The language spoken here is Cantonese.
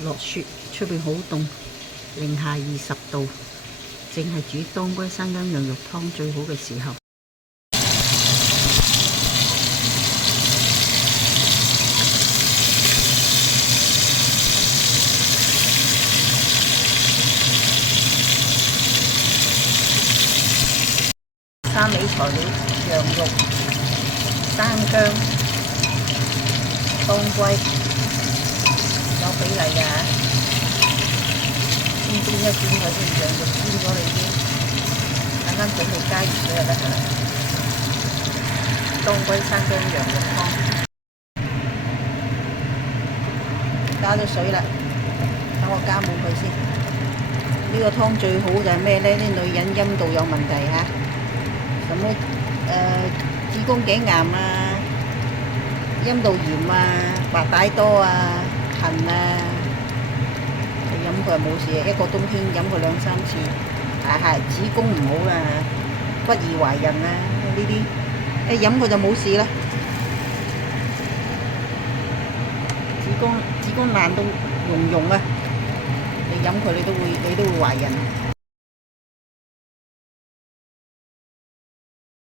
落雪，出邊好凍，零下20度，淨係煮當歸生薑羊肉湯最好嘅時候。三味材料：羊肉、生薑、當歸，有比例嘅嚇。先煎一煎佢先，羊肉煎咗你先，等間準備加熱佢就得㗎啦。當歸生薑羊肉湯，加咗水啦，等我加滿佢先。呢個湯最好就係咩呢？啲女人陰道有問題嚇。什麼子宮頸癌啊、陰道炎啊、白帶多啊、痕啊，飲佢係冇事，一個冬天飲佢2-3次。係子宮唔好啊，不宜懷孕啊，呢啲一飲佢就冇事啦。子宮爛到溶啊！你飲佢你都會懷孕。